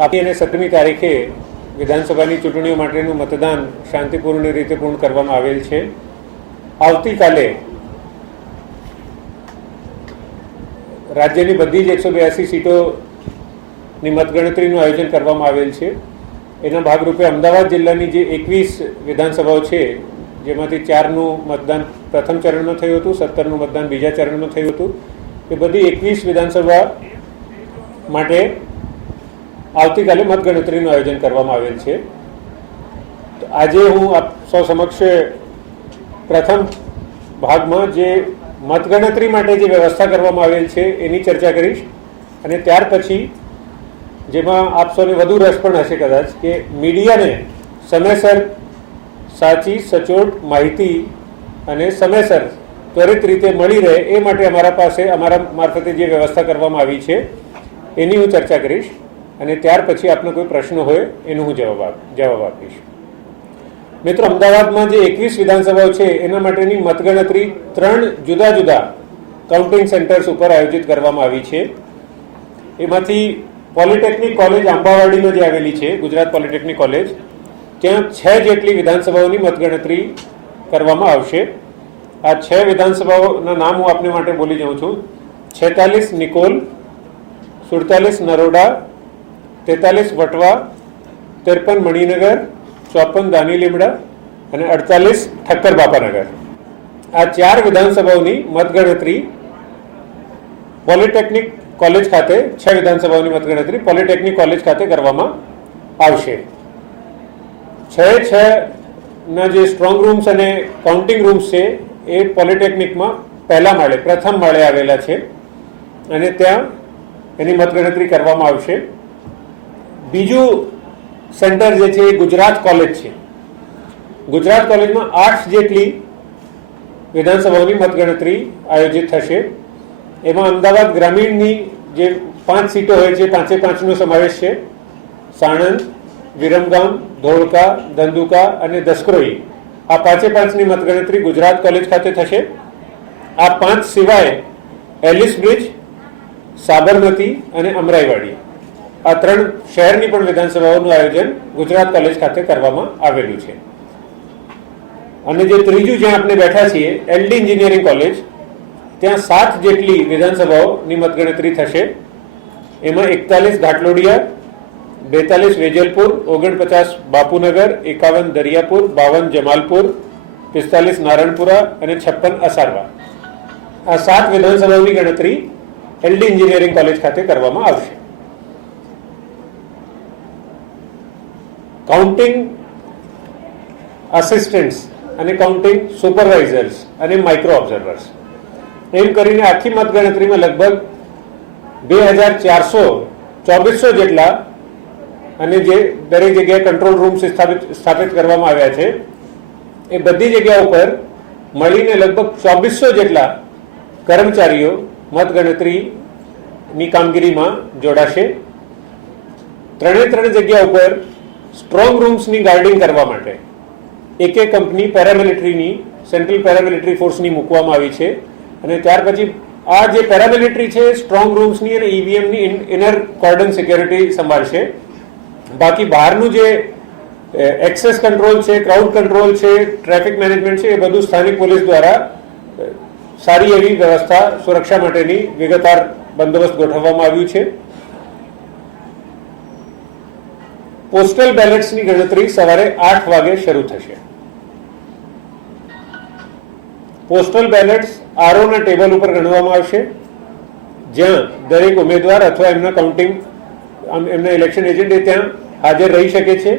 આપી અને 17મી તારીખે વિધાનસભાની ચૂંટણીઓ માટેનું મતદાન શાંતિપૂર્ણ રીતે પૂર્ણ કરવામાં આવેલ છે. આવતીકાલે રાજ્યની બધી જ 182 સીટોની મતગણતરીનું આયોજન કરવામાં આવેલ છે. એના ભાગરૂપે અમદાવાદ જિલ્લાની જે 21 વિધાનસભાઓ છે, જેમાંથી 4નું મતદાન પ્રથમ ચરણમાં થયું હતું, 17નું મતદાન બીજા ચરણમાં થયું હતું. એ બધી 21 વિધાનસભા માટે આવતીકાલે મતગણતરીનું આયોજન કરવામાં આવેલ છે. આજે હું આપ સૌ સમક્ષ પ્રથમ ભાગમાં જે મતગણતરી માટે જે વ્યવસ્થા કરવામાં આવેલ છે એની ચર્ચા કરીશ, અને ત્યાર પછી જેમાં આપ સૌને વધુ રસ પણ હશે કદાચ કે મીડિયાને સમયસર સાચી સચોટ માહિતી અને સમયસર ત્વરિત રીતે મળી રહે એ માટે અમારા મારફતે જે વ્યવસ્થા કરવામાં આવી છે એની હું ચર્ચા કરીશ, અને ત્યાર પછી આપનો કોઈ પ્રશ્ન હોય એનો હું જવાબ આપીશ. મિત્રો, અમદાવાદમાં જે 21 વિધાનસભાઓ છે એના માટેની મતગણતરી 3 જુદા જુદા કાઉન્ટિંગ સેન્ટર્સ ઉપર આયોજિત કરવામાં આવી છે. એમાંથી પોલિટેકનિક કોલેજ આંબાવાડીમાં જે આવેલી છે, ગુજરાત પોલિટેકનિક કોલેજ, ત્યાં 6 જેટલી વિધાનસભાઓની મતગણતરી કરવામાં આવશે. આ 6 વિધાનસભાઓના નામ હું આપને માટે બોલી જાઉં છું. 46 નિકોલ, 47 નરોડા, 43 વટવા, 53 મણિનગર, 54 દાની લીમડા અને 48 ઠક્કર બાપાનગર. આ 4 વિધાનસભાઓની મતગણતરી પોલિટેકનિક કોલેજ ખાતે 6 વિધાનસભાઓની મતગણતરી પોલિટેકનિક કોલેજ ખાતે કરવામાં આવશે. 6 ના જે સ્ટ્રોંગ રૂમ્સ અને કાઉન્ટિંગ રૂમ્સ છે એ પોલિટેકનિકમાં પ્રથમ માળે આવેલા છે, અને ત્યાં એની મતગણતરી કરવામાં આવશે. બીજું સેન્ટર જે છે એ ગુજરાત કોલેજ છે. ગુજરાત કોલેજમાં 8 જેટલી વિધાનસભાઓની મતગણતરી આયોજિત થશે. એમાં અમદાવાદ ગ્રામીણની જે 5 સીટો હોય છે, 5-5નો સમાવેશ છે. સાણંદ, વિરમગામ, ધોળકા, ધંધુકા અને દસક્રોઈ, આ 5-5ની મતગણતરી ગુજરાત કોલેજ ખાતે થશે. આ 5 સિવાય એલિસ બ્રિજ, સાબરમતી અને અમરાઈવાડી, આ 3 શહેરની પણ વિધાનસભાઓનું આયોજન ગુજરાત કોલેજ ખાતે કરવામાં આવેલું છે. અને જે ત્રીજું જ્યાં આપણે બેઠા છીએ, એલડી એન્જિનિયરિંગ કોલેજ, ત્યાં 7 જેટલી વિધાનસભાઓની મતગણતરી થશે. એમાં 41 ઘાટલોડિયા, 42 વેજલપુર, 49 બાપુનગર, 51 દરિયાપુર, 52 જમાલપુર, 45 નારણપુરા અને 56 અસારવા, આ 7 વિધાનસભાઓની ગણતરી એલડી એન્જિનિયરિંગ કોલેજ ખાતે કરવામાં આવશે. કાઉન્ટિંગ આસિસ્ટન્ટ્સ અને કાઉન્ટિંગ સુપરવાઇઝર્સ અને માઇક્રો ઓબ્ઝર્વર્સ, એમ કરીને આખી મતગણતરીમાં લગભગ 2400 જેટલા, અને જે દરેક જગ્યાએ કંટ્રોલ રૂમ સ્થાપિત કરવામાં આવ્યા છે, એ બધી જગ્યા ઉપર મળીને લગભગ 2400 જેટલા કર્મચારીઓ મતગણતરીની કામગીરીમાં જોડાશે. 3 જગ્યા ઉપર સ્ટ્રોંગ રૂમ્સની ગાર્ડિંગ કરવા માટે એક કંપની પેરામિલિટરીની, સેન્ટ્રલ પેરામિલિટરી ફોર્સની મૂકવામાં આવી છે. અને ત્યાર પછી આ જે પેરામિલિટરી છે સ્ટ્રોંગ રૂમ્સની અને ઈવીએમની ઇનર કોર્ડન સિક્યોરિટી સંભાળશે. બાકી બહારનું જે એક્સેસ કંટ્રોલ છે, ક્રાઉડ કંટ્રોલ છે, ટ્રાફિક મેનેજમેન્ટ છે, એ બધું સ્થાનિક પોલીસ દ્વારા સારી એવી વ્યવસ્થા, સુરક્ષા માટેની વિગતવાર બંદોબસ્ત ગોઠવવામાં આવ્યું છે. પોસ્ટલ બેલેટ્સની ગણતરી સવારે 8 વાગે શરૂ થશે. પોસ્ટલ બેલેટ્સ આરઓના ટેબલ ઉપર ગણવામાં આવશે, જ્યાં દરેક ઉમેદવાર અથવા એમના ઇલેક્શન એજન્ટ ત્યાં હાજર રહી શકે છે.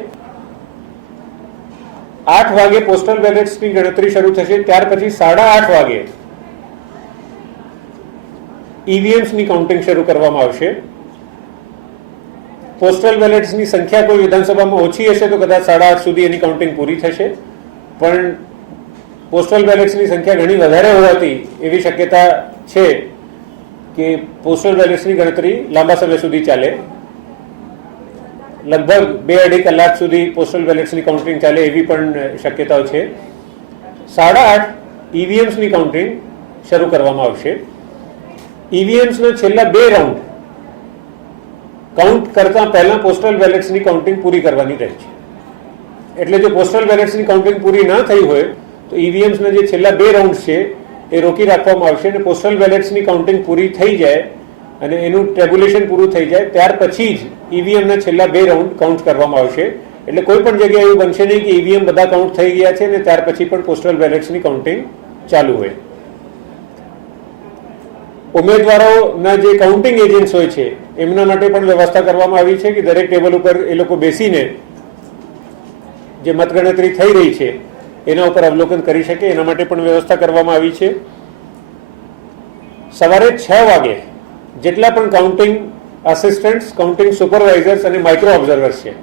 8 વાગે પોસ્ટલ બેલેટ્સની ગણતરી શરૂ થશે. ત્યાર પછી 8:30 વાગે ઈવીએમ્સની કાઉન્ટિંગ શરૂ કરવામાં આવશે. પોસ્ટલ બેલેટ્સની સંખ્યા કોઈ વિધાનસભામાં ઓછી હશે તો કદાચ 8:30 સુધી એની કાઉન્ટિંગ પૂરી થશે, પણ પોસ્ટલ બેલેટ્સની સંખ્યા ઘણી વધારે હોવાથી એવી શક્યતા છે કે પોસ્ટલ બેલેટ્સની ગણતરી લાંબા સમય સુધી ચાલે. લગભગ 2-2.5 કલાક સુધી પોસ્ટલ બેલેટ્સની કાઉન્ટિંગ ચાલે એવી પણ શક્યતાઓ છે. 8:30 ઈવીએમ્સની કાઉન્ટિંગ શરૂ કરવામાં આવશે. ઈવીએમ્સના છેલ્લા 2 રાઉન્ડ કાઉન્ટ કરતા પહેલા પોસ્ટલ બેલેટ્સની કાઉન્ટિંગ પૂરી કરવાની રહે છે. એટલે જો પોસ્ટલ બેલેટ્સની કાઉન્ટિંગ પૂરી ના થઈ હોય તો ઈવીએમ્સના જે છેલ્લા 2 રાઉન્ડ છે એ રોકી રાખવામાં આવશે અને પોસ્ટલ બેલેટ્સની કાઉન્ટિંગ પૂરી થઈ જાય અને એનું ટેબ્યુલેશન પૂરું થઈ જાય ત્યાર પછી જ ઈવીએમના છેલ્લા 2 રાઉન્ડ કાઉન્ટ કરવામાં આવશે. એટલે કોઈ પણ જગ્યાએ એવું બનશે નહીં કે ઈવીએમ બધા કાઉન્ટ થઈ ગયા છે અને ત્યાર પછી પણ પોસ્ટલ બેલેટ્સની કાઉન્ટિંગ ચાલુ હોય. ઉમેદવારોના જે કાઉન્ટિંગ એજન્ટ્સ હોય છે એમના માટે પણ વ્યવસ્થા કરવામાં આવી છે કે દરેક ટેબલ ઉપર એ લોકો બેસીને જે મતગણતરી થઈ રહી છે એના ઉપર અવલોકન કરી શકે એના માટે પણ વ્યવસ્થા કરવામાં આવી છે. સવારે 6 વાગે જેટલા પણ કાઉન્ટિંગ આસિસ્ટન્ટ્સ, કાઉન્ટિંગ સુપરવાઇઝર્સ અને માઇક્રો ઓબ્ઝર્વર્સ છે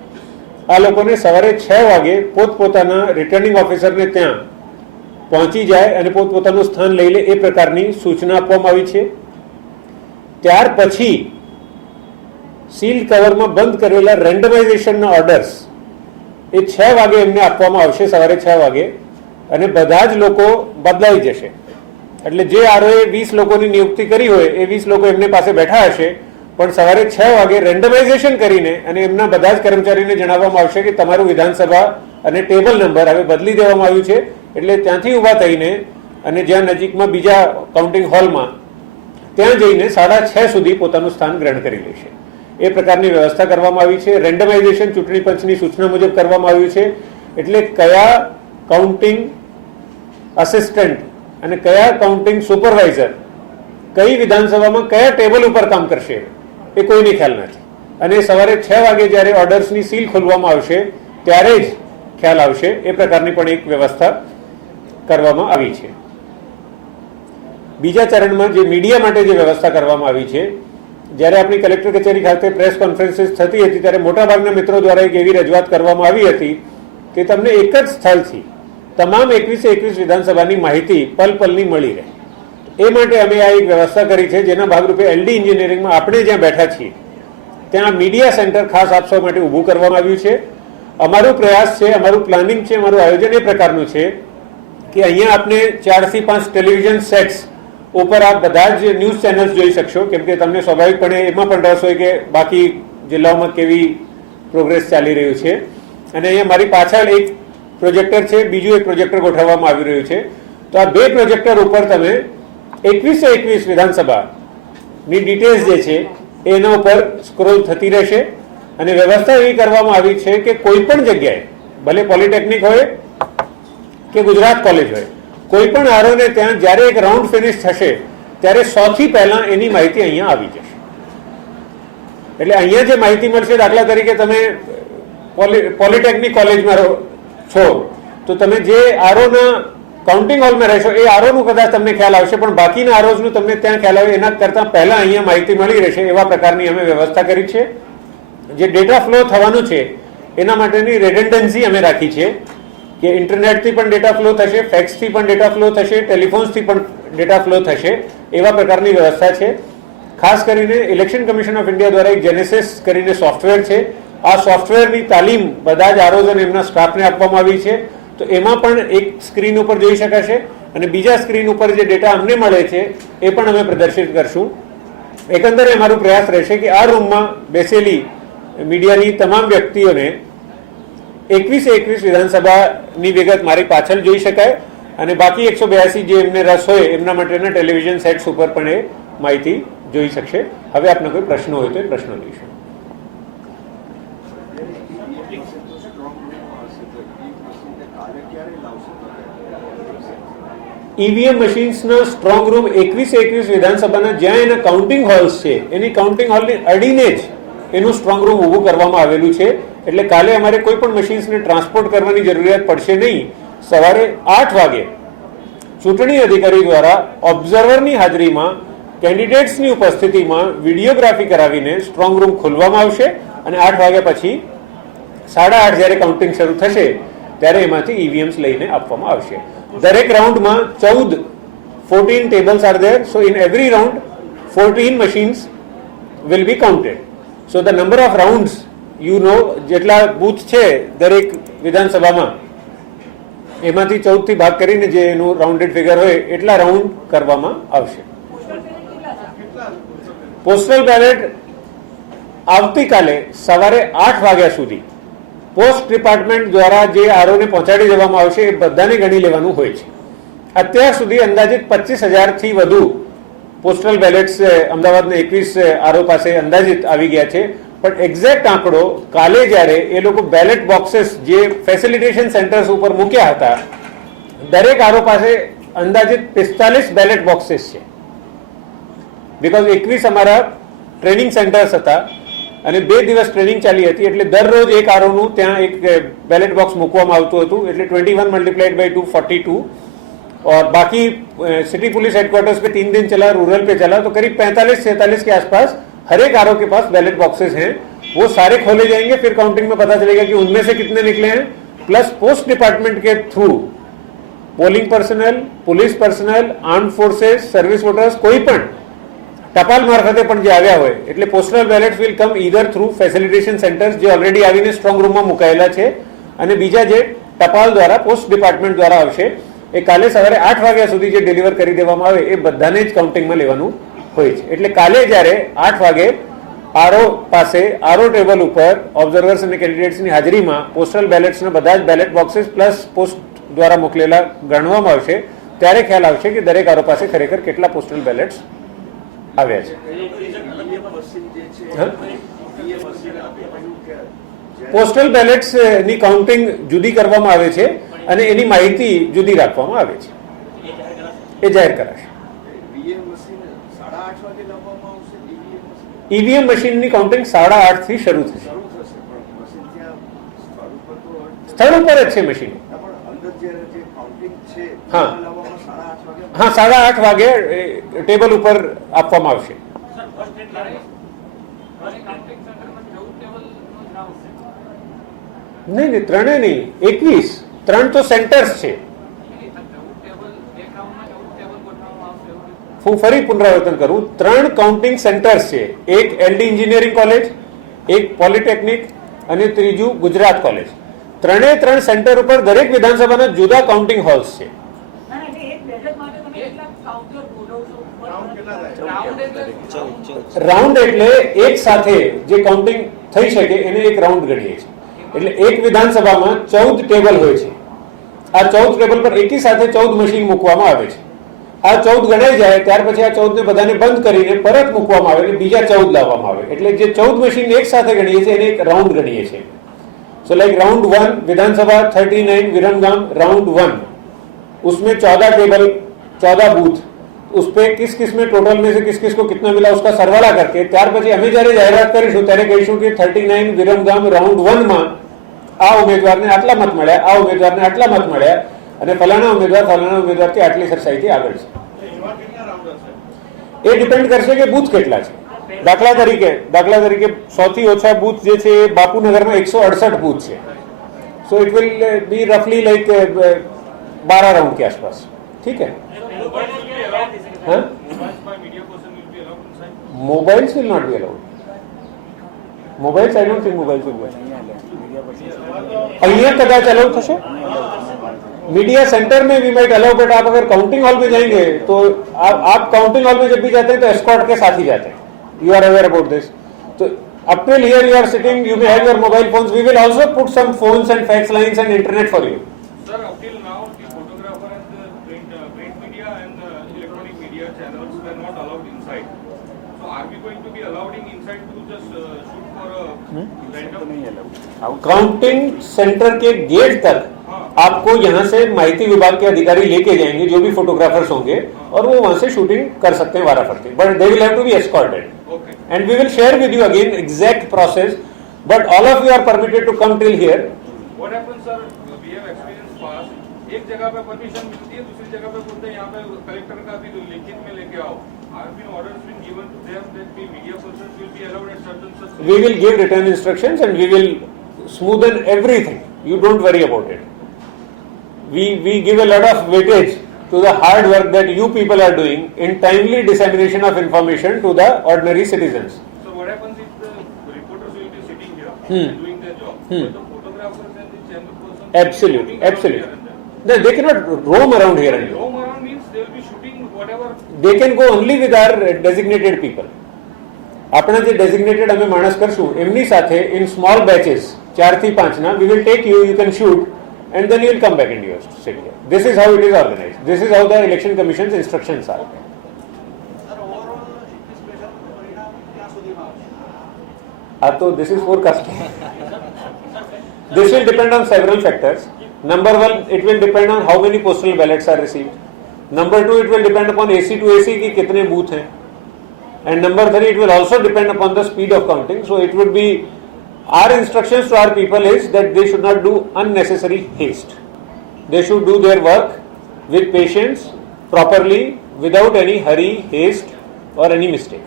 આ લોકોને સવારે 6 વાગે પોતપોતાના રિટર્નિંગ ઓફિસરને ત્યાં પહોંચી જાય અને પોતપોતાનું સ્થાન લઈ લે એ પ્રકારની સૂચના આપવામાં આવી છે. ત્યાર પછી સીલ કવરમાં બંધ કરેલા રેન્ડમાઇઝેશનના ઓર્ડર્સ એ 6 વાગે એમને આપવામાં આવશે સવારે 6 વાગે અને બધા જ લોકો બદલાઈ જશે. એટલે જે આરઓએ 20 લોકોની નિયુક્તિ કરી હોય એ 20 લોકો એમને પાસે બેઠા હશે પણ સવારે 6 વાગે રેન્ડમાઇઝેશન કરીને અને એમના બધા જ કર્મચારીને જણાવવામાં આવશે કે તમારું વિધાનસભા અને ટેબલ નંબર હવે બદલી દેવામાં આવ્યું છે. એટલે ત્યાંથી ઊભા થઈને અને જ્યાં નજીકમાં બીજા કાઉન્ટિંગ હોલમાં ત્યાં જઈને 6:30 સુધી પોતાનું સ્થાન ગ્રહણ કરી લેશે. એ પ્રકારની વ્યવસ્થા કરવામાં આવી છે. રેન્ડમાઇઝેશન ચૂંટણી પંચની સૂચના મુજબ કરવામાં આવ્યું છે. એટલે કયા કાઉન્ટિંગ આસિસ્ટન્ટ અને કયા કાઉન્ટિંગ સુપરવાઇઝર કઈ વિધાનસભામાં કયા ટેબલ ઉપર કામ કરશે એ કોઈને ખ્યાલ નથી. અને સવારે 6 વાગે જ્યારે ઓર્ડર્સની સીલ ખોલવામાં આવશે ત્યારે જ ખ્યાલ આવશે. એ પ્રકારની પણ એક વ્યવસ્થા કરવામાં આવી છે. બીજા ચરણમાં જે મીડિયા માટે જે વ્યવસ્થા કરવામાં આવી છે, જ્યારે આપણી કલેક્ટર કચેરી ખાતે પ્રેસ કોન્ફરન્સીસ થતી હતી ત્યારે મોટાભાગના મિત્રો દ્વારા એક એવી રજૂઆત કરવામાં આવી હતી કે તમને એક જ સ્થળથી તમામ 21 વિધાનસભાની માહિતી પલની મળી રહે. એ માટે અમે આ એક વ્યવસ્થા કરી છે જેના ભાગરૂપે એલડી એન્જિનિયરિંગમાં આપણે જ્યાં બેઠા છીએ ત્યાં મીડિયા સેન્ટર ખાસ આપ સૌ માટે ઊભું કરવામાં આવ્યું છે. અમારો પ્રયાસ છે, અમારું પ્લાનિંગ છે, અમારું આયોજન એ પ્રકારનું છે કે અહીંયા આપને 4 થી 5 ટેલિવિઝન સેટ્સ ઉપર આપ બધા જ ન્યૂઝ ચેનલ્સ જોઈ શકશો કેમ કે તમને સ્વાભાવિકપણે એમાં પણ રસ હોય કે બાકી જિલ્લાઓમાં કેવી પ્રોગ્રેસ ચાલી રહ્યું છે. અને અહીંયા મારી પાછળ એક પ્રોજેક્ટર છે, બીજું એક પ્રોજેક્ટર ગોઠવવામાં આવી રહ્યું છે. તો આ 2 પ્રોજેક્ટર ઉપર તમે 21 વિધાનસભાની ડિટેલ્સ જે છે એના ઉપર સ્ક્રોલ થતી રહેશે. અને વ્યવસ્થા એવી કરવામાં આવી છે કે કોઈ પણ જગ્યાએ ભલે પોલિટેકનિક હોય કે ગુજરાત કોલેજ હોય કોઈ પણ આરોને ત્યાં જ્યારે એક રાઉન્ડ ફિનિશ થશે ત્યારે 100 થી પહેલા એની માહિતી અહીંયા આવી જશે. એટલે અહીંયા જે માહિતી મળશે, દાખલા તરીકે તમે પોલિટેકનિક કોલેજમાં છો તો તમે જે આરોના કાઉન્ટિંગ હોલમાં રહેશો એ આરોનું કદાચ તમને ખ્યાલ આવશે પણ બાકીના આરોનું તમને ત્યાં ખ્યાલ આવે એના કરતાં પહેલા અહીંયા માહિતી મળી રહેશે. એવા પ્રકારની અમે વ્યવસ્થા કરી છે. જે ડેટા ફ્લો થવાનું છે એના માટેની રેડન્ડન્સી અમે રાખી છે કે ઇન્ટરનેટથી પણ ડેટા ફ્લો થશે, ફેક્સથી પણ ડેટા ફ્લો થશે, ટેલિફોન્સથી પણ ડેટા ફ્લો થશે. એવા પ્રકારની વ્યવસ્થા છે. ખાસ કરીને ઇલેક્શન કમિશન ઓફ ઇન્ડિયા દ્વારા એક જેનેસિસ કરીને સોફ્ટવેર છે. આ સોફ્ટવેરની તાલીમ બધા જ આરઓઝ અને એમના સ્ટાફને આપવામાં આવી છે. તો એમાં પણ એક સ્ક્રીન ઉપર જોઈ શકાશે અને બીજા સ્ક્રીન ઉપર જે ડેટા અમને મળે છે એ પણ અમે પ્રદર્શિત કરશું. એકંદરે અમારો પ્રયાસ રહેશે કે આ રૂમમાં બેસેલી મીડિયાની તમામ વ્યક્તિઓને 21 વિધાનસભાની વિગત મારી પાછળ જોઈ શકાય અને બાકી 182 જે એમને રસ હોય એમના માટેના ટેલિવિઝન સેટ્સ ઉપર પણ એ માહિતી જોઈ શકશે. હવે આપને કોઈ પ્રશ્નો હોય તો એ પ્રશ્નો લઈશું. ઈવીએમ મશીન્સના સ્ટ્રોંગ રૂમ 21 વિધાનસભાના જ્યાં એના કાઉન્ટિંગ હોલ્સ છે એની કાઉન્ટિંગ હોલની અડીને જ એનું સ્ટ્રોંગ રૂમ ઊભું કરવામાં આવેલું છે. એટલે કાલે અમારે કોઈ પણ મશીન્સને ટ્રાન્સપોર્ટ કરવાની જરૂરિયાત પડશે નહીં. સવારે 8 વાગે ચૂંટણી અધિકારી દ્વારા ઓબ્ઝર્વરની હાજરીમાં કેન્ડિડેટ્સની ઉપસ્થિતિમાં વિડીયોગ્રાફી કરાવીને સ્ટ્રોંગ રૂમ ખોલવામાં આવશે અને 8 વાગ્યા પછી 8:30 જ્યારે કાઉન્ટિંગ શરૂ થશે ત્યારે એમાંથી ઈવીએમ્સ લઈને આપવામાં આવશે. દરેક રાઉન્ડમાં 14 tables are there. So in every round 14 machines will be counted. So the number of rounds, you know, જેટલા બૂથ છે દરેક વિધાનસભામાં એમાંથી 14 થી ભાગ કરીને જે એનું રાઉન્ડેડ ફિગર હોય એટલા રાઉન્ડ કરવામાં આવશે. પોસ્ટલ બેલેટ આવતીકાલે સવારે 8 વાગ્યા સુધી પોસ્ટ ડિપાર્ટમેન્ટ દ્વારા જે આરોને પહોંચાડી દેવામાં આવશે એ બધાને ગણી લેવાનું હોય છે. અત્યાર સુધી અંદાજિત 25,000થી વધુ પોસ્ટલ બેલેટ્સ અમદાવાદના 21 આરો પાસે અંદાજિત આવી ગયા છે. પણ એક્ઝેક્ટ આંકડો કાલે જ્યારે એ લોકો બેલેટ બોક્सेस જે ફેસિલિટેશન સેન્ટર્સ ઉપર મૂક્યા હતા, દરેક આરો પાસે અંદાજિત 45 બેલેટ બોક્सेस છે. બીકોઝ 21 અમારા ટ્રેનિંગ સેન્ટર્સ હતા અને 2 દિવસ ટ્રેનિંગ ચાલી હતી, એટલે દરરોજ એક આરોનું ત્યાં એક બેલેટ બોક્સ મૂકવામાં આવતું હતું. એટલે 21 મલ્ટીપ્લાइड बाय 2 42 और बाकी सिटी पुलिस हेडक्वार्टर्स पे 3 दिन चला, रूरल पे चला, तो करीब 45-46 के आसपास हर एक आरओ के पास बैलेट बॉक्सेस हैं. वो सारे खोले जाएंगे, फिर काउंटिंग में पता चलेगा कि उनमें से कितने निकले हैं. प्लस पोस्ट डिपार्टमेंट के through polling personnel, police personnel, armed forces, service voters कोई પણ ટપાલ મારફતે પણ જે આવ્યા હોય, એટલે postal ballots will come either through facilitation centres જે ઓલરેડી આવીને સ્ટ્રોંગ રૂમમાં મુકાયેલા છે, અને બીજા જે ટપાલ દ્વારા પોસ્ટ ડિપાર્ટમેન્ટ દ્વારા આવશે એ કાલે સવારે 8 વાગ્યા સુધી જે ડિલિવર કરી દેવામાં આવે એ બધાને જ કાઉન્ટિંગમાં લેવાનું હોય છે. એટલે કાલે જ્યારે 8 વાગે આરઓ પાસે આરઓ ટેબલ ઉપર ઓબ્ઝર્વર્સ અને કેન્ડિડેટ્સની હાજરીમાં પોસ્ટલ બેલેટ્સના બધા જ બેલેટ બોક્सेस પ્લસ પોસ્ટ દ્વારા મોકલેલા ગણવામાં આવશે, ત્યારે ખ્યાલ આવશે કે દરેક આરઓ પાસે ખરેખર કેટલા પોસ્ટલ બેલેટ્સ આવ્યા છે. પોસ્ટલ બેલેટ્સ ની કાઉન્ટિંગ જુદી કરવામાં આવે છે અને એની માહિતી જુદી રાખવામાં આવે છે, એ જાહેર કરાશે. ઈવીએમ મશીનની કાઉન્ટિંગ 8:30 થી શરૂ થશે. સ્થળ ઉપર જ છે મશીન. હા હા, 8:30 વાગે ટેબલ ઉપર આપવામાં આવશે. નહીં નહીં, 3 નહીં, 21. 3 તો સેન્ટર્સ છે. હું ફરી પુનરાવર્તન કરું, 3 કાઉન્ટિંગ સેન્ટર્સ છે. એક એલડી એન્જિનિયરિંગ કોલેજ, એક પોલિટેકનિક અને ત્રીજું ગુજરાત કોલેજ. 3 સેન્ટર ઉપર દરેક વિધાનસભાના જુદા કાઉન્ટિંગ હોલ્સ છે. રાઉન્ડ એટલે એક સાથે જે કાઉન્ટિંગ થઈ શકે એને એક રાઉન્ડ ગણીએ છીએ. એટલે એક વિધાનસભામાં 14 ટેબલ હોય છે. આ 14 ટેબલ પર એકી સાથે 14 મશીન મૂકવામાં આવે છે. આ 14 ગણાઈ જાય ત્યાર પછી આ 14 ને બધાને બંધ કરીને પરત મૂકવામાં આવે અને બીજા 14 લાવવામાં આવે. એટલે જે 14 મશીન એક સાથે ગણીએ છીએ એને એક રાઉન્ડ ગણીએ છીએ. सो लाइक राउंड 1 विधानसभा 39 विरमगाम राउंड 1, उसमें 14 टेबल 14 बूथ, उस पे किस किस में टोटल में से किस किस को कितना मिला उसका सरवाला करके ત્યાર પછી અમે જ્યારે જાહેરાત કરીશું ત્યારે કહીશું કે 39 વિરમગામ રાઉન્ડ 1 માં આ ઉમેદવારને આટલા મત મળ્યા, આ ઉમેદવારને આટલા મત મળ્યા અને ફલાણા ઉમેદવારથી આટલી સરસાઈથી આગળ છે. એ ડિપેન્ડ કરશે કે બૂથ કેટલા છે. દાખલા તરીકે 100 થી ઓછા બૂથ જે છે એ બાપુનગરમાં 168 બૂથ છે. सो इट विल बी रफली लाइक 12 राउंड के आसपास. ठीक है. Mobiles will not be allowed. Mobiles, I don't think mobiles will be allowed. અહીંયા કદાચ અલાઉ થશે. मीडिया सेंटर में भी माइट अलाउ, बट आप अगर काउंटिंग हॉल में जाएंगे तो आप काउंटिंग हॉल में जब भी जाते हैं तो एस्कॉर्ट के साथ ही जाते हैं. You are aware about this. So up till here you are sitting, you may have your mobile phones. We will also put some phones and fax lines and internet for you. Sir, up till now the photographer and the print media and the electronic media channels were not allowed inside. So are we going to be allowed inside to just shoot for a random? Counting centre के gate तक आपको यहाँ से माहिती विभाग के अधिकारी लेके जाएंगे, जो भी फोटोग्राफर्स होंगे, और वो वहां से शूटिंग कर सकते हैं वाराफरती, but they will have to be escorted. Okay. And we will share with you again exact process, but all of you are permitted to come till here. What happens, sir? We have experience past. एक जगह पे permission मिलती है, दूसरी जगह पे बोलते हैं यहाँ पे कलेक्टर का भी लिखित में लेके आओ. Are been orders been given to them that the media persons will be allowed at certain such? We will give written instructions and we will smoothen everything. You don't worry about it. We give a lot of weightage to the hard work that you people are doing in timely dissemination of information to the ordinary citizens. So what happens if the reporters will be sitting here doing their job, but the photographers and the channel persons Absolutely, will be absolutely. here and there? They cannot roam around here and there. Roam around means they will be shooting whatever. They can go only with our designated people. આપણા જે designated અમે માણસ કરશું એમની સાથે in small batches 4 થી 5 ના we will take you can shoot and then you will come back into your city. This is how it is organized. This is how the election commission's instructions are. So this is forecasting. This will depend on several factors. Number one, it will depend on how many postal ballots are received. Number two, it will depend upon AC to AC ki kitne booth hain. And number three, it will also depend upon the speed of counting. So it would be, our instructions to our people is that they should not do unnecessary haste. They should do their work with patience, properly, without any hurry, haste or any mistake.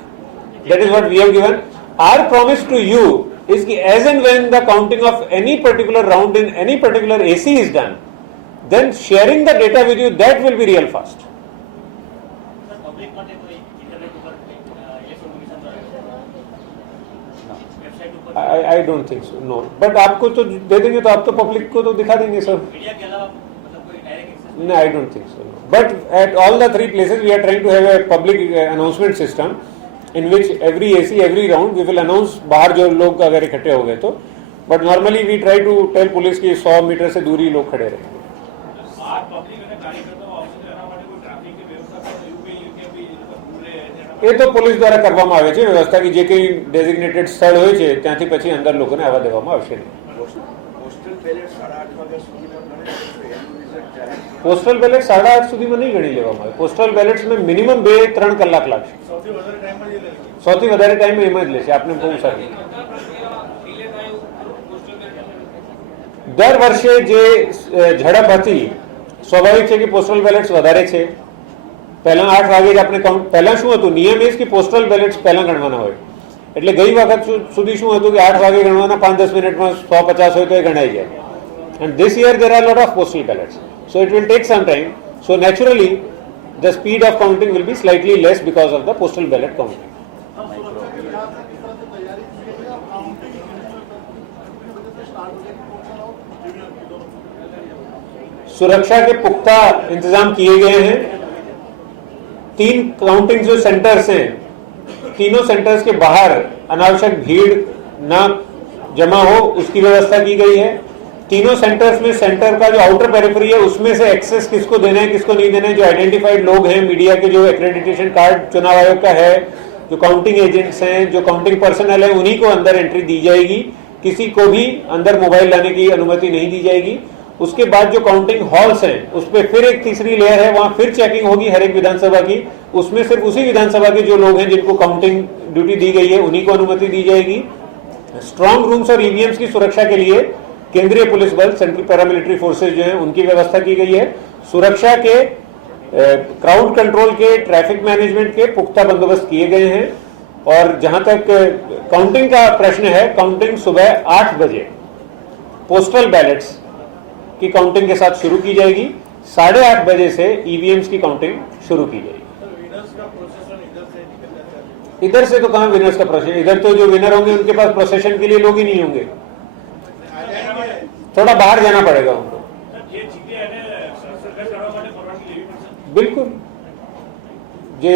That is what we have given. Our promise to you is that as and when the counting of any particular round in any particular AC is done, then sharing the data with you, that will be real fast. I don't think so, no. But आपको तो दे देंगे तो आप तो public को तो दिखा देंगे sir. No, I don't think so. No. But at all the three places we are trying to have a public announcement system in which every AC, every round we will announce बाहर जो लोग अगर इकट्ठे हो गए तो. But normally we try to tell police कि 100 metre से दूरी लोग खड़े रहेंगे. એ તો પોલીસ દ્વારા કરવામાં આવે છે વ્યવસ્થા કે જે કંઈ ડેઝિગ્નેટેડ સ્થળ હોય છે ત્યાંથી પછી અંદર લોકોને આવવા દેવામાં આવશે નહીં. પોસ્ટલ બેલેટ 8:30 સુધીમાં નહીં ગણી લેવામાં આવે. પોસ્ટલ બેલેટ્સમાં મિનિમમ 2-3 કલાક લાગશે. સૌથી વધારે ટાઈમ એમાં જ લેશે. આપને બહુ સારું. દર વર્ષે જે ઝડપ હતી સ્વાભાવિક છે કે પોસ્ટલ બેલેટ્સ વધારે છે. પહેલા 8 વાગે જ આપણે કાઉન્ટ. પહેલા શું હતું નિયમ એ કે પોસ્ટલ બેલેટ્સ પહેલા ગણવાના હોય. એટલે ગઈ વખત સુધી શું હતું કે 8 વાગે ગણવાના 5-10 મિનિટમાં 150 હોય તો એ ગણાઈ જાય. And this year there are a lot of postal ballots. So it will take some time. So naturally the speed of counting will be slightly less because of the postal ballot counting. सुरक्षा के पुख्ता इंतजाम किए गए हैं. 3 counting जो centres हैं तीनों सेंटर्स के बाहर अनावश्यक भीड़ ना जमा हो उसकी व्यवस्था की गई है. तीनों सेंटर्स में सेंटर का जो आउटर पेरिफेरी है उसमें से एक्सेस किसको देना है किसको नहीं देना है. जो आइडेंटिफाइड लोग हैं मीडिया के जो एक्रेडिटेशन कार्ड चुनाव आयोग का है जो काउंटिंग एजेंट्स हैं जो काउंटिंग पर्सनल है उन्हीं को अंदर एंट्री दी जाएगी. किसी को भी अंदर मोबाइल लाने की अनुमति नहीं दी जाएगी. उसके बाद जो काउंटिंग हॉल्स हैं उस पर फिर एक तीसरी लेयर है. वहां फिर चेकिंग होगी हर एक विधानसभा की. उसमें सिर्फ उसी विधानसभा के जो लोग हैं जिनको काउंटिंग ड्यूटी दी गई है उन्हीं को अनुमति दी जाएगी. स्ट्रॉन्ग रूम्स और ईवीएम्स की सुरक्षा के लिए केंद्रीय पुलिस बल सेंट्रल पैरामिलिट्री फोर्सेज जो हैं उनकी व्यवस्था की गई है. सुरक्षा के क्राउड कंट्रोल के ट्रैफिक मैनेजमेंट के पुख्ता बंदोबस्त किए गए हैं. और जहां तक काउंटिंग का प्रश्न है काउंटिंग सुबह 8 बजे पोस्टल बैलेट्स की काउंटिंग के साथ शुरू की जाएगी. 8:30 बजे से ईवीएम्स की काउंटिंग शुरू की जाएगी. इधर से तो कहां विनर्स का प्रोसेशन. इधर तो जो विनर होंगे उनके पास प्रोसेशन के लिए लोग ही नहीं होंगे. थोड़ा बाहर जाना पड़ेगा उनको. बिल्कुल જે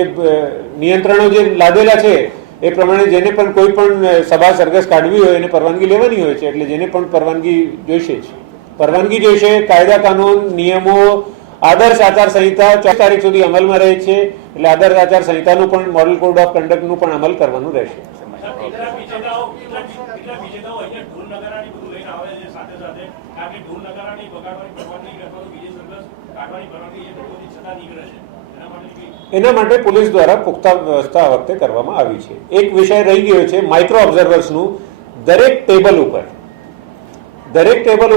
નિયંત્રણો જે લાદેલા છે એ પ્રમાણે જેને પણ કોઈ પણ સભા સરઘસ કાઢવી હોય એને પરવાનગી લેવાની હોય છે. એટલે જેને પણ પરવાનગી જોઈશે જ પરવાનગી જોઈશે. કાયદા કાનૂન નિયમો આદર્શ આચાર સંહિતા 4 તારીખ સુધી અમલમાં રહે છે. એટલે આદર્શ આચાર સંહિતાનું પણ મોડલ કોડ ઓફ કન્ડક્ટનું પણ અમલ કરવાનું રહેશે. એના માટે પોલીસ દ્વારા પુખ્તા વ્યવસ્થા આ વખતે કરવામાં આવી છે. એક વિષય રહી ગયો છે માઇક્રો ઓબ્ઝર્વર્સનું. દરેક ટેબલ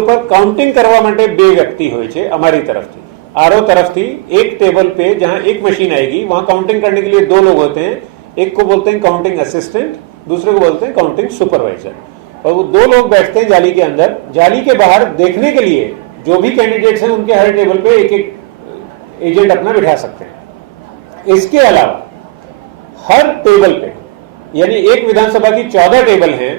ઉપર કાઉન્ટિંગ કરવા માટે 2 व्यक्ति હોય છે हमारी तरफ से. आरओ तरफ थी एक टेबल पे जहां एक मशीन आएगी वहां काउंटिंग करने के लिए 2 लोग होते हैं. एक को बोलते हैं काउंटिंग असिस्टेंट दूसरे को बोलते हैं काउंटिंग सुपरवाइजर. और वो 2 लोग बैठते हैं जाली के अंदर. जाली के बाहर देखने के लिए जो भी कैंडिडेट्स हैं उनके हर टेबल पे एक एजेंट अपना बिठा सकते हैं. इसके अलावा हर टेबल पे यानी एक विधानसभा की 14 टेबल हैं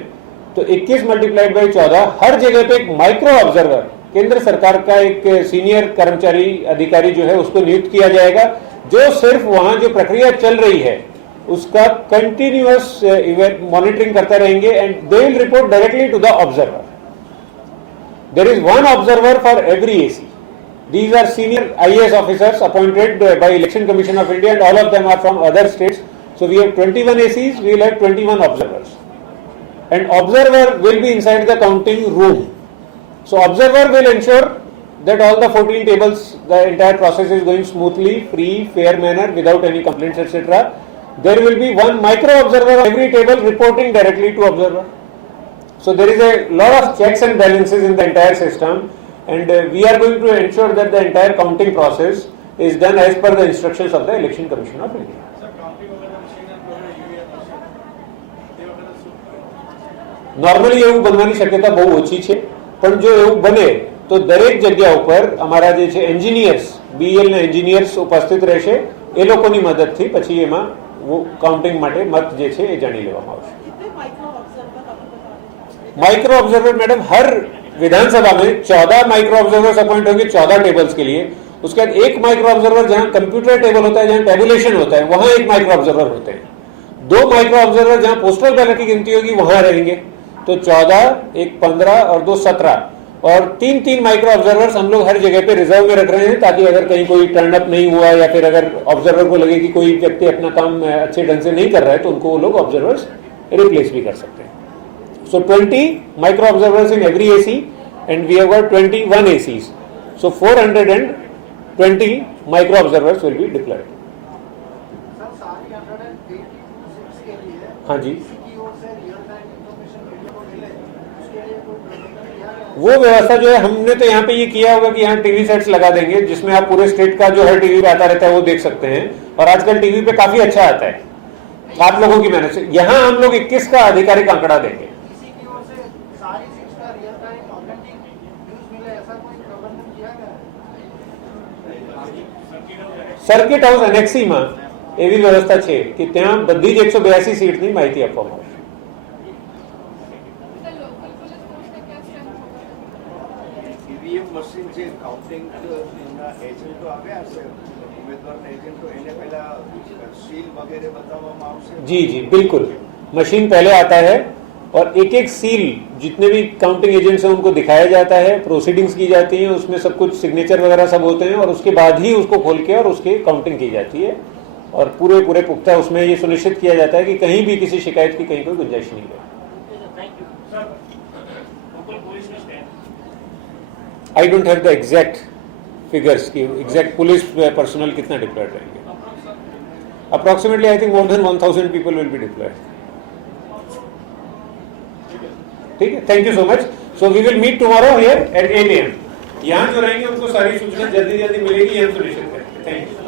तो 21 मल्टीप्लाइड बाई 14 हर जगह पे एक माइक्रो ऑब्जर्वर केंद्र सरकार का एक सीनियर कर्मचारी अधिकारी जो है उसको नियुक्त किया जाएगा जो सिर्फ वहां जो प्रक्रिया चल रही है उसका कंटिन्यूअस मॉनिटरिंग करते रहेंगे and they will report directly to the observer. There is one observer for every AC. These are senior IAS officers appointed by Election Commission of India, and all of them are from other states. So we have 21 ACs, we will have 21 observers. And observer will be inside the counting room. So observer will ensure that all the 14 tables, the entire process is going smoothly, free, fair manner, without any complaints, etc. There will be one micro observer on every table reporting directly to observer. So there is a lot of checks and balances in the entire system. And we are going to ensure that the entire counting process is done as per the instructions of the Election Commission of India. Normally એવું બનવાની શક્યતા બહુ ઓછી છે, પણ જો એવું બને તો દરેક જગ્યા ઉપર અમારા જે છે એન્જિનિયર્સ, બીએલ ના એન્જિનિયર્સ ઉપસ્થિત રહેશે. એ લોકોની મદદથી પછી એમાં કાઉન્ટિંગ માટે મત જે છે એ જાણી લેવામાં આવશે. माइक्रो ऑब्जर्वर मैडम हर विधानसभा में 14 माइक्रो ऑब्जर्वर्स अपॉइंट होंगे 14 टेबल्स के लिए. उसके बाद एक माइक्रो ऑब्जर्वर जहां कंप्यूटर टेबल होता है, जहां टेबुलेशन होता है, वहां एक माइक्रो ऑब्जर्वर होते हैं. 2 माइक्रो ऑब्जर्वर जहां पोस्टल बैलेट की गिनती होगी वहां रहेंगे. तो 14, एक 15 और 2 17 और 3 माइक्रो ऑब्जर्वर्स हम लोग हर जगह पे रिजर्व में रख रहे हैं, ताकि अगर कहीं कोई टर्न अप नहीं हुआ या फिर अगर ऑब्जर्वर को लगे कि कोई व्यक्ति अपना काम अच्छे ढंग से नहीं कर रहा है तो उनको वो लोग ऑब्जर्वर्स रिप्लेस भी कर सकते हैं. So 20 micro observers in every AC, and we have got 21 ACs. So 420 micro observers will be deployed. हाँ जी, वो व्यवस्था जो है हमने तो यहाँ पे ये किया होगा कि यहाँ टीवी सेट्स लगा देंगे जिसमें आप पूरे स्टेट का जो हर टीवी पे आता रहता है वो देख सकते हैं. और आजकल टीवी पे काफी अच्छा आता है आप लोगों की मेहनत से. यहाँ हम लोग 21 का आधिकारिक आंकड़ा देंगे. સર્કિટ હાઉસ એનેક્સીમાં એવી વ્યવસ્થા છે કે ત્યાં બધી જ 182 સીટની માહિતી આપવામાં આવશે. ઈવીએમ મશીન જે કાઉન્ટિંગ ના એજન્ટો આવ્યા હશે, ઉમેદવારના એજન્ટો, એને પહેલા સીલ વગેરે બતાવવામાં આવશે. जी जी बिल्कुल, मशीन पहले आता है और एक एक सील जितने भी काउंटिंग एजेंट्स हैं उनको दिखाया जाता है, प्रोसीडिंग्स की जाती हैं, उसमें सब कुछ सिग्नेचर वगैरह सब होते हैं और उसके बाद ही उसको खोल के और उसकी काउंटिंग की जाती है. और पूरे पुख्ता उसमें ये सुनिश्चित किया जाता है कि कहीं भी किसी शिकायत की कहीं कोई गुंजाइश नहीं है. I don't have the exact figures की एग्जैक्ट पुलिस पर्सनल कितना डिप्लॉयड रहेंगे. Approximately I think more than 1000 people will be deployed. ठीक है, thank you so much. So we will meet tomorrow here at 8 AM. यहाँ जो रहेंगे उनको सारी सूचना जल्दी मिलेगी, ये हम सुनिश्चित करेंगे. Thank you.